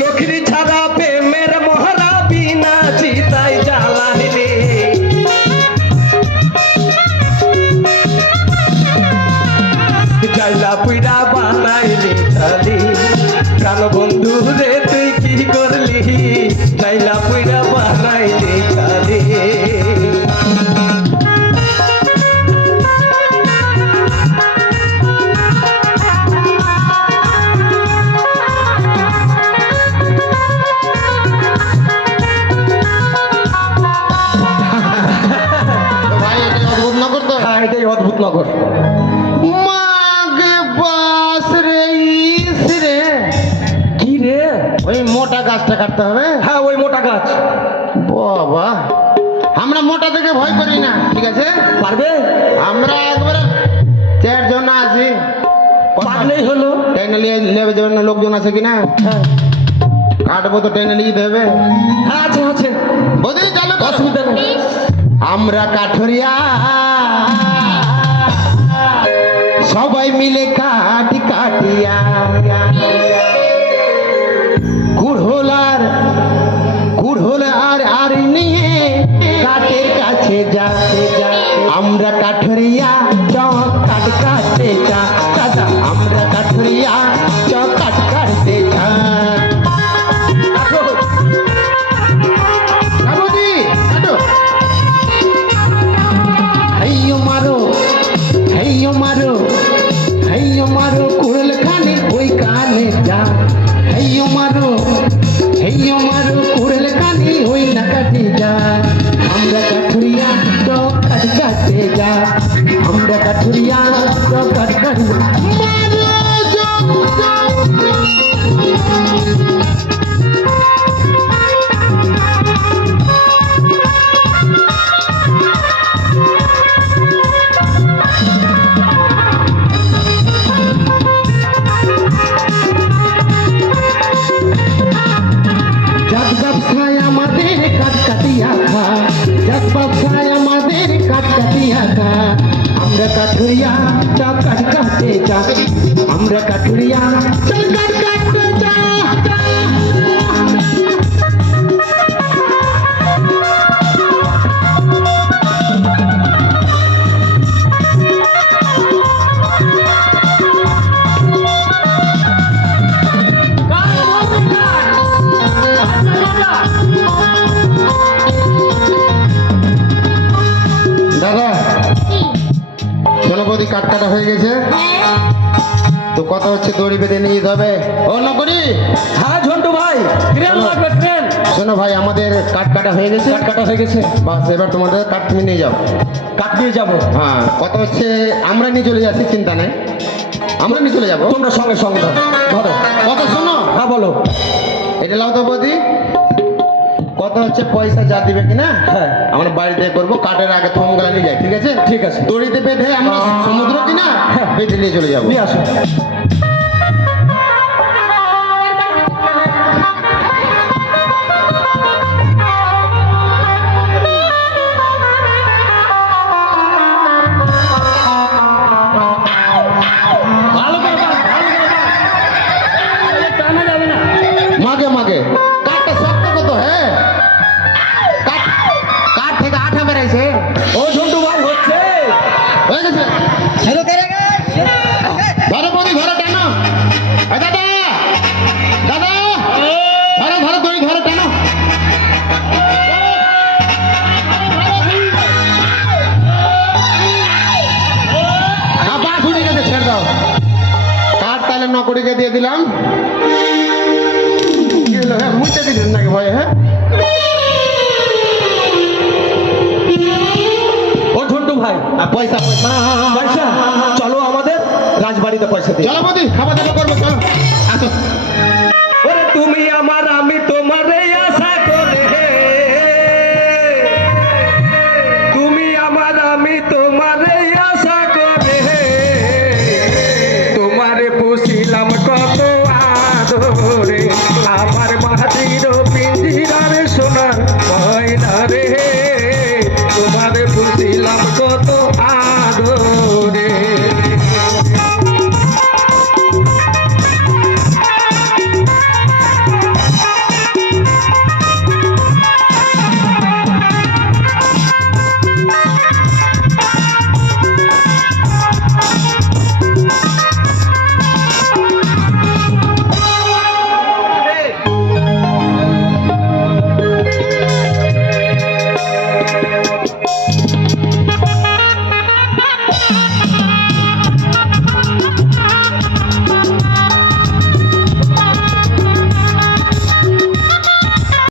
লক্ষ্মী ছাড়া প্রেমের মহরা বিনা চিতাই জ্বালাইলে জাইলা পুইরা বানাইলে খালি প্রাণ বন্ধু রে তুই কি করলি জাইলা পুইরা বানাইলে খালি এটাই অদ্ভুত নগর। মাগে বাস রে ইস রে। কি রে? ওই মোটা গাছটা কাটতে হবে। হ্যাঁ ওই মোটা গাছ। বাবা আমরা মোটা থেকে ভয় করি না, ঠিক আছে? পারবে? আমরা একবারে 4 জন আছি, পারলেই হলো। ট্রেনে নেবে যাবেন না, লোকজন আছে কিনা? হ্যাঁ কাটবো তো ট্রেনে নিয়ে যেতে হবে। হ্যাঁ আছে আছে, বদি চালু করো। অসুবিধা নেই। আমরা কাঠরিয়া সবাই মিলে কাটি কাটিয়া কুড়হোল আর নিয়ে কাঠের কাছে যা। আমরা কাঠরিয়া চক কাট কাটতে যা দাদা, আমরা কাঠরিয়া চক কাট কাটতে যা। हैयो मारो कुड़ल खाने ओई काने जा। हैयो मारो कुड़ल खाने ओई नकाटी जा। हमरा काठुरिया तो कट काटे जा, हमरा काठुरिया तो कट काटे जा। আমরা কাঠুরিয়া চক কাট কাটতে যা, আমরা কাঠুরিয়া চক কাট কাটতে যা। দাদা জনপতি কাট কাটা হয়ে গেছে তো কথা হচ্ছে দড়ি বেঁধে নিয়ে যেতে হবে। ও নকরি। হ্যাঁ ঝন্টু ভাই, ট্রেন লাগবে ট্রেন। শোনো ভাই, আমাদের কাট কাটা হয়ে গেছে। কাট কাটা হয়ে গেছে, বাস এবার তোমাদের কাট তুমি নিয়ে যাও। কাট দিয়ে যাবো। হ্যাঁ কথা হচ্ছে আমরা নিয়ে চলে যাচ্ছি, চিন্তা নেই, আমরা নিয়ে চলে যাবো। তোমরা সঙ্গে সঙ্গে ধরো। কথা শোনো। হ্যাঁ বলো। এটা লাও তো বৌদি। কথা হচ্ছে পয়সা যা দিবে কিনা হ্যাঁ আমরা বাড়িতে করবো, কাটের আগে থমগুলা নিয়ে যাই, ঠিক আছে? ঠিক আছে। দড়িতে বেঁধে আমরা সমুদ্র কিনা বেঁধে নিয়ে চলে যাবো। নিয়ে আসো। মাগে মাগে কাঠটা শক্ত কত? হ্যাঁ কাঠ থেকে আঠা বেড়াইছে। ও ঝন্টু ভাই হচ্ছে হয়ে গেছে। ধরো বৌদি, ধরো টানো। দাদা দাদা ধরো ধরো দড়ি ধরো টানো। বাস উঠে গেছে, ছেড়ে দাও। কাঠ তাহলে নকরিকে দিয়ে দিলাম। হ্যাঁ মুইতে দিলেন নাকি ভাই? হ্যাঁ ও ঝন্টু ভাই, পয়সা পয়সা চলো আমাদের রাজবাড়িতে পয়সা দিই। চলো বৌদি, খাওয়া দাওয়া করবো, চলো আসো। ওরে তুমি আমার আমি তোমার আশা করে, তুমি আমার আমি তোমার আশা করে, তোমারে পুষিলাম কত আদরে।